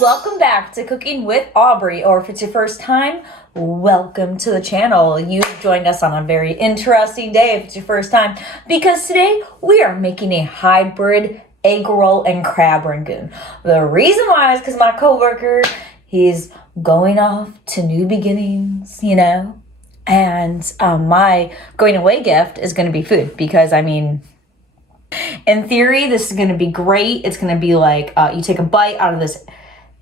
Welcome back to Cooking with Aubrey, or if it's your first time, welcome to the channel. You've joined us on a very interesting day if it's your first time, because today we are making a hybrid egg roll and crab rangoon. The reason why is because my coworker, he's going off to new beginnings, you know, and my going away gift is going to be food, because I mean, in theory, this is going to be great. It's going to be like you take a bite out of this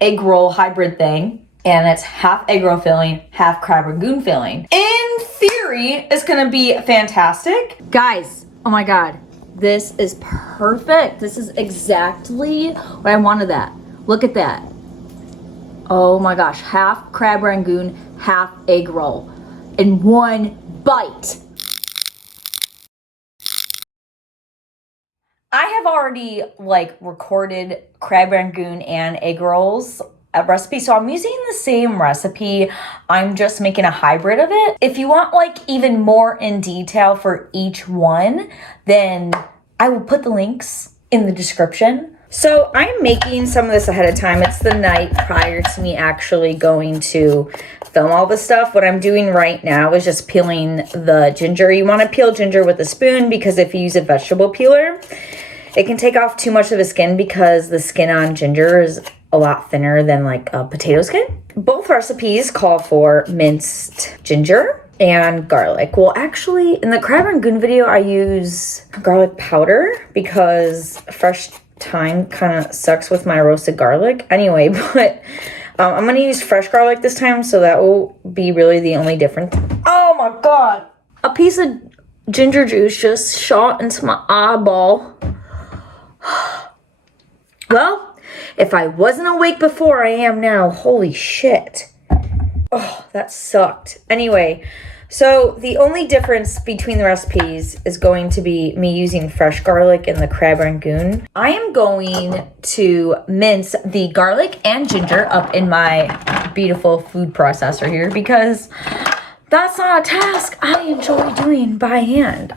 egg roll hybrid thing, and it's half egg roll filling, half crab rangoon filling. In theory, it's going to be fantastic. Guys, oh my God, this is perfect. This is exactly what I wanted that. Look at that. Oh my gosh, half crab rangoon, half egg roll in one bite. I have already recorded crab rangoon and egg rolls recipe, so I'm using the same recipe. I'm just making a hybrid of it. If you want even more in detail for each one, then I will put the links in the description. So I'm making some of this ahead of time. It's the night prior to me actually going to film all this stuff. What I'm doing right now is just peeling the ginger. You want to peel ginger with a spoon, because if you use a vegetable peeler, it can take off too much of the skin, because the skin on ginger is a lot thinner than a potato skin. Both recipes call for minced ginger and garlic. Well, actually, in the crab rangoon video, I use garlic powder because fresh thyme kind of sucks with my roasted garlic anyway, but I'm going to use fresh garlic this time, so that will be really the only difference. Oh my God! A piece of ginger juice just shot into my eyeball. Well, if I wasn't awake before, I am now. Holy shit. Oh, that sucked. Anyway, so the only difference between the recipes is going to be me using fresh garlic in the crab rangoon. I am going to mince the garlic and ginger up in my beautiful food processor here, because that's not a task I enjoy doing by hand.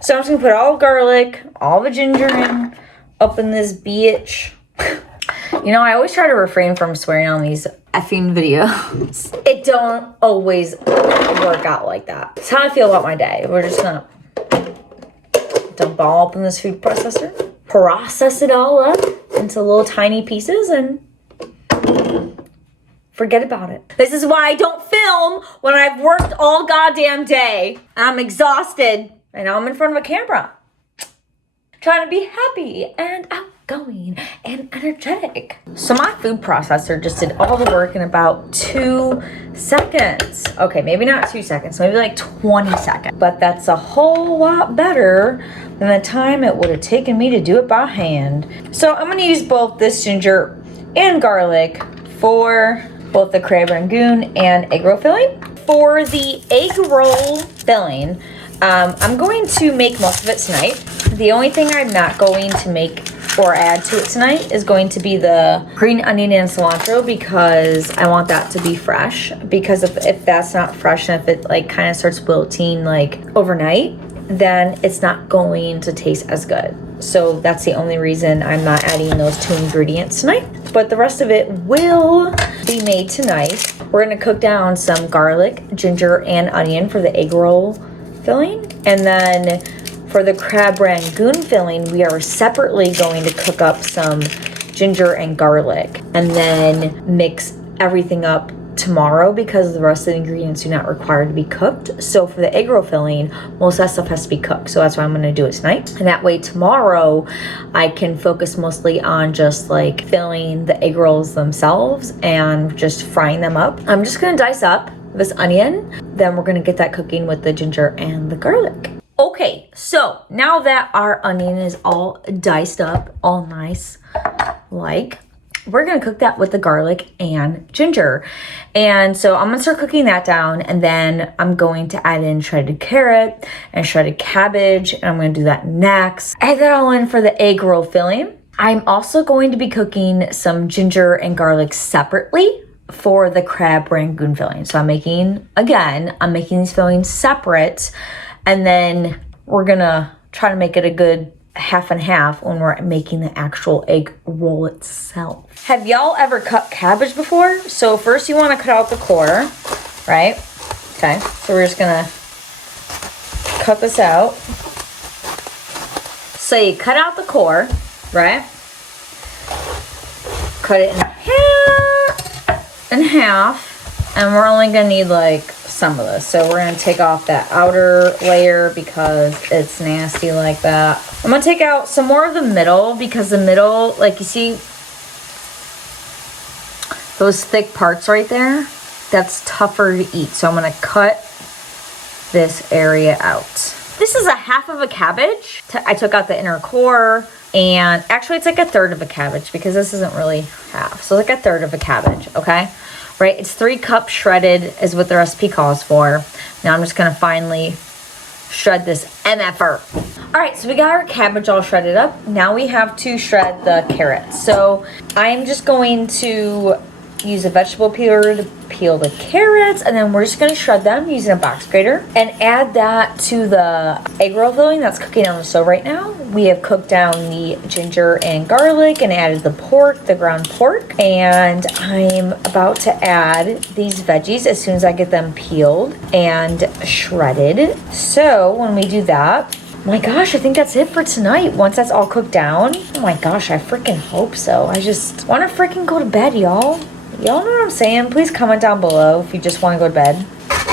So I'm just gonna put all the garlic, all the ginger in, up in this bitch. You know, I always try to refrain from swearing on these effing videos. It don't always work out like that. That's how I feel about my day. We're just gonna dump all up in this food processor, process it all up into little tiny pieces, and forget about it. This is why I don't film when I've worked all goddamn day and I'm exhausted and now I'm in front of a camera trying to be happy and outgoing and energetic. So my food processor just did all the work in about 2 seconds. Okay, maybe not 2 seconds, maybe 20 seconds. But that's a whole lot better than the time it would have taken me to do it by hand. So I'm gonna use both this ginger and garlic for both the crab rangoon and egg roll filling. For the egg roll filling, I'm going to make most of it tonight. The only thing I'm not going to make or add to it tonight is going to be the green onion and cilantro, because I want that to be fresh. Because if that's not fresh, and if it kind of starts wilting overnight, then it's not going to taste as good. So that's the only reason I'm not adding those 2 ingredients tonight. But the rest of it will be made tonight. We're gonna cook down some garlic, ginger, and onion for the egg roll filling. And then for the crab rangoon filling, we are separately going to cook up some ginger and garlic and then mix everything up tomorrow, because the rest of the ingredients do not require to be cooked. So for the egg roll filling, most of that stuff has to be cooked. So that's why I'm going to do it tonight. And that way tomorrow I can focus mostly on just filling the egg rolls themselves and just frying them up. I'm just going to dice up this onion. Then we're going to get that cooking with the ginger and the garlic. Okay, so now that our onion is all diced up, all nice, we're gonna cook that with the garlic and ginger. And so I'm gonna start cooking that down, and then I'm going to add in shredded carrot and shredded cabbage, and I'm gonna do that next. Add that all in for the egg roll filling. I'm also going to be cooking some ginger and garlic separately for the crab rangoon filling. So I'm making these fillings separate, and then we're gonna try to make it a good half and half when we're making the actual egg roll itself. Have y'all ever cut cabbage before? So first you want to cut out the core, right? Okay, so we're just gonna cut this out. So you cut out the core, right? Cut it in half, and we're only gonna need like some of this. So we're gonna take off that outer layer because it's nasty like that. I'm gonna take out some more of the middle because the middle, like you see those thick parts right there, that's tougher to eat. So I'm gonna cut this area out. This is a half of a cabbage. I took out the inner core, and actually it's like a third of a cabbage because this isn't really half. So like a third of a cabbage, okay? Right, it's 3 cups shredded is what the recipe calls for. Now I'm just gonna finally shred this MFR. All right, so we got our cabbage all shredded up. Now we have to shred the carrots. So I'm just going to use a vegetable peeler to peel the carrots, and then we're just gonna shred them using a box grater and add that to the egg roll filling that's cooking on the stove right now. We have cooked down the ginger and garlic and added the pork, the ground pork, and I'm about to add these veggies as soon as I get them peeled and shredded. So when we do that, my gosh, I think that's it for tonight. Once that's all cooked down, oh my gosh, I freaking hope so. I just want to freaking go to bed, y'all. Y'all know what I'm saying? Please comment down below if you just want to go to bed.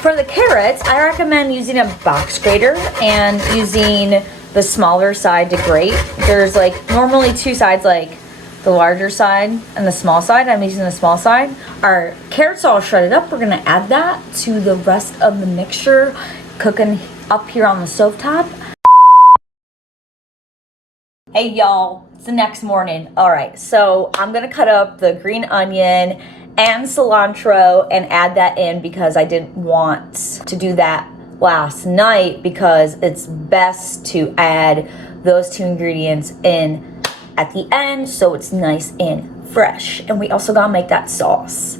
For the carrots, I recommend using a box grater and using the smaller side to grate. There's like normally 2 sides, like the larger side and the small side. I'm using the small side. Our carrots all shredded up. We're gonna add that to the rest of the mixture cooking up here on the stovetop. Hey y'all, it's the next morning. All right, so I'm gonna cut up the green onion and cilantro and add that in because I didn't want to do that last night because it's best to add those 2 ingredients in at the end so it's nice and fresh. And we also gotta make that sauce.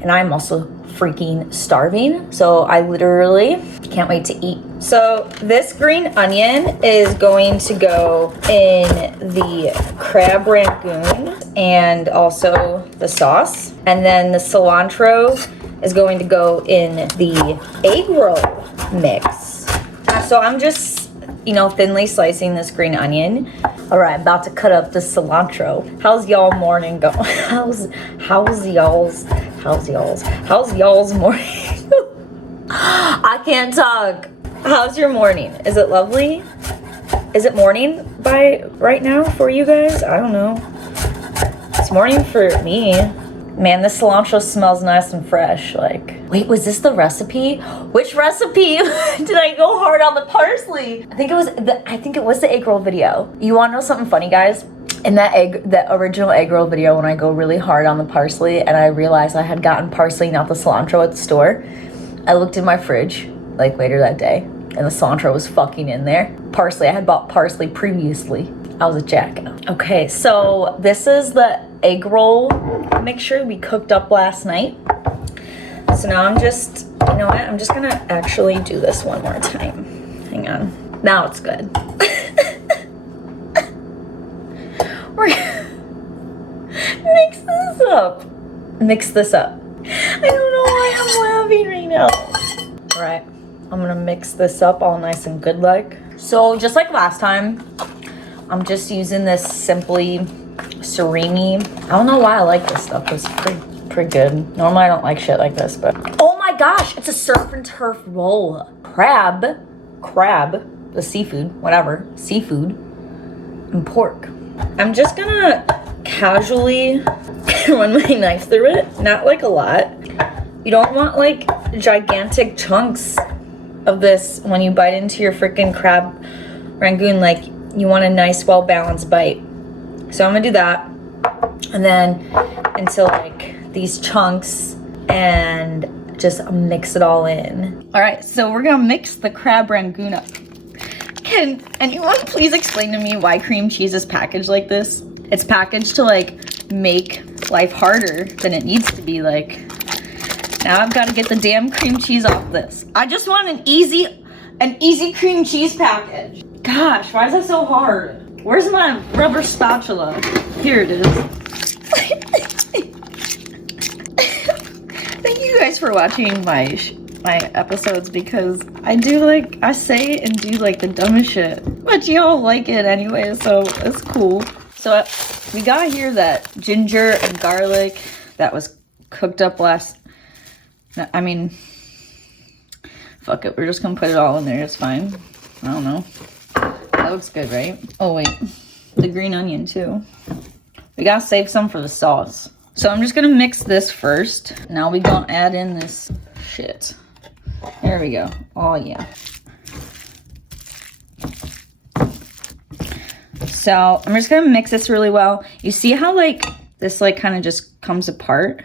And I'm also freaking starving, so I literally can't wait to eat. So this green onion is going to go in the crab rangoon and also the sauce, and then the cilantro is going to go in the egg roll mix. So I'm just, you know, thinly slicing this green onion. All right, about to cut up the cilantro. How's y'all morning going? How's y'all's morning? I can't talk. How's your morning? Is it lovely? Is it morning by right now for you guys? I don't know. It's morning for me. Man, this cilantro smells nice and fresh. Like, wait, was this the recipe? Which recipe did I go hard on the parsley? I think it was the egg roll video. You want to know something funny, guys? In that original egg roll video, when I go really hard on the parsley and I realized I had gotten parsley, not the cilantro, at the store, I looked in my fridge like later that day, and the cilantro was fucking in there. Parsley, I had bought parsley previously. I was a jackass. Okay, so this is the egg roll mixture we cooked up last night. So now I'm just, you know what? I'm just gonna actually do this one more time. Hang on. Now it's good. We're gonna mix this up. I don't know why I'm laughing right now. All right, I'm gonna mix this up all nice and good like. So just like last time, I'm just using this Simply Surimi. I don't know why I like this stuff. It's pretty good. Normally I don't like shit like this, but oh my gosh, it's a surf and turf roll. Crab, the seafood, whatever, seafood, and pork. I'm just gonna casually run my knife through it, not like a lot. You don't want like gigantic chunks of this when you bite into your freaking crab rangoon. Like, you want a nice, well-balanced bite. So I'm gonna do that, and then until like these chunks, and just mix it all in. All right, so we're gonna mix the crab rangoon up. Can anyone please explain to me why cream cheese is packaged like this? It's packaged to like make life harder than it needs to be. Like, now I've got to get the damn cream cheese off this. I just want an easy cream cheese package. Gosh, why is that so hard? Where's my rubber spatula? Here it is. Thank you guys for watching my episodes, because I say and do like the dumbest shit, but y'all like it anyway, so it's cool. So we got here that ginger and garlic that was cooked up fuck it, we're just gonna put it all in there, it's fine. I don't know. That looks good, right? Oh wait, the green onion too. We gotta save some for the sauce. So I'm just gonna mix this first. Now we gonna add in this shit. There we go. Oh yeah. So I'm just gonna mix this really well. You see how like this like kind of just comes apart?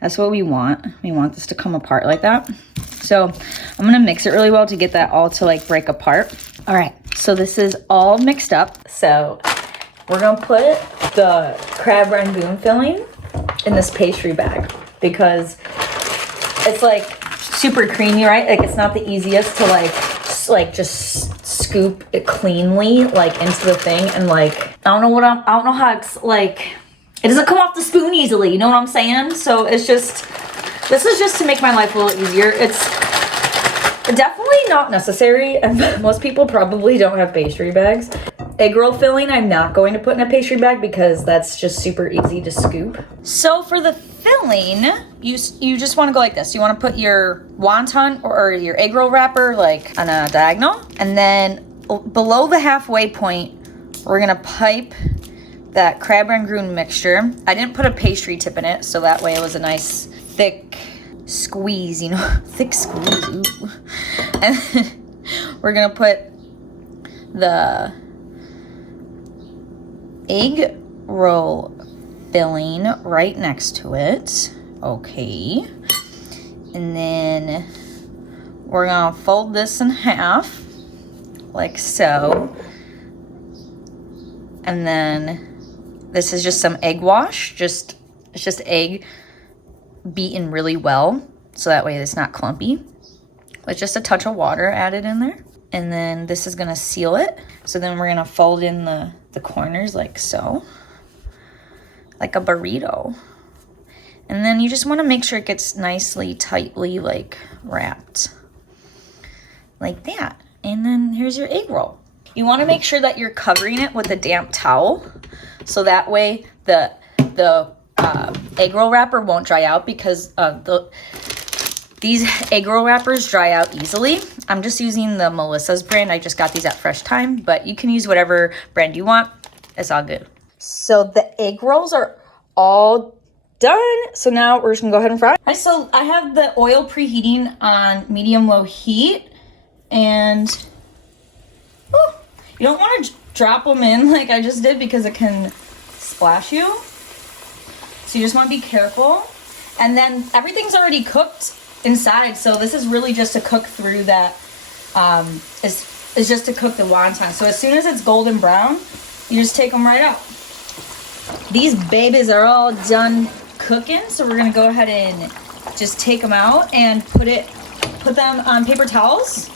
That's what we want. We want this to come apart like that. So I'm gonna mix it really well to get that all to like break apart. All right, so this is all mixed up. So we're gonna put the crab rangoon filling in this pastry bag because it's like super creamy, right? Like it's not the easiest to like just scoop it cleanly like into the thing, and like I don't know how it's like, it doesn't come off the spoon easily, you know what I'm saying? So it's just, this is just to make my life a little easier. It's definitely not necessary, and most people probably don't have pastry bags. Eggroll filling I'm not going to put in a pastry bag because that's just super easy to scoop. So for the filling, you just want to go like this. You want to put your wonton or your eggroll wrapper like on a diagonal, and then below the halfway point, we're gonna pipe that crab rangoon mixture. I didn't put a pastry tip in it, so that way it was a nice thick squeeze, you know, thick squeeze. Ooh. And then we're gonna put the egg roll filling right next to it. Okay. And then we're gonna fold this in half like so. And then this is just some egg wash. It's just egg beaten really well, so that way it's not clumpy. With just a touch of water added in there. And then this is gonna seal it. So then we're gonna fold in the corners like so. Like a burrito. And then you just wanna make sure it gets nicely, tightly like wrapped. Like that. And then here's your egg roll. You wanna make sure that you're covering it with a damp towel. So that way the egg roll wrapper won't dry out, because these egg roll wrappers dry out easily. I'm just using the Melissa's brand. I just got these at Fresh Time, but you can use whatever brand you want. It's all good. So the egg rolls are all done. So now we're just gonna go ahead and fry. Right, so I have the oil preheating on medium-low heat, and you don't want to drop them in like I just did because it can splash you. So you just want to be careful. And then everything's already cooked inside, so this is really just to cook through that, is just to cook the wonton. So as soon as it's golden brown, you just take them right out. These babies are all done cooking, so we're gonna go ahead and just take them out and put them on paper towels,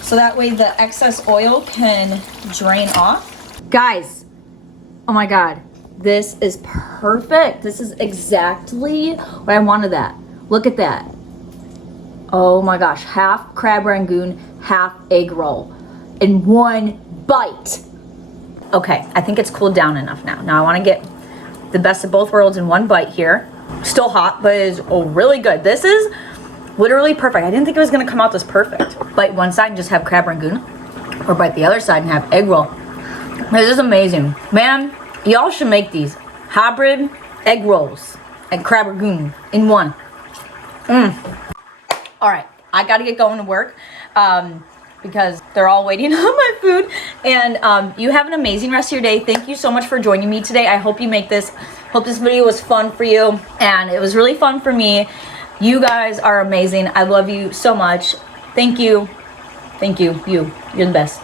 so that way the excess oil can drain off. Guys, oh my God, this is perfect. This is exactly what I wanted. That. Look at that. Oh my gosh, half crab rangoon, half egg roll in one bite. Okay, I think it's cooled down enough now. Now I want to get the best of both worlds in one bite here. Still hot, but it's really good. This is literally perfect. I didn't think it was gonna come out this perfect. Bite one side and just have crab rangoon, or bite the other side and have egg roll. This is amazing. Man, y'all should make these hybrid egg rolls and crab rangoon in one. All right, I gotta get going to work because they're all waiting on my food. And you have an amazing rest of your day. Thank you so much for joining me today. I hope you make this. Hope this video was fun for you, and it was really fun for me. You guys are amazing. I love you so much. Thank you. Thank you. You're the best.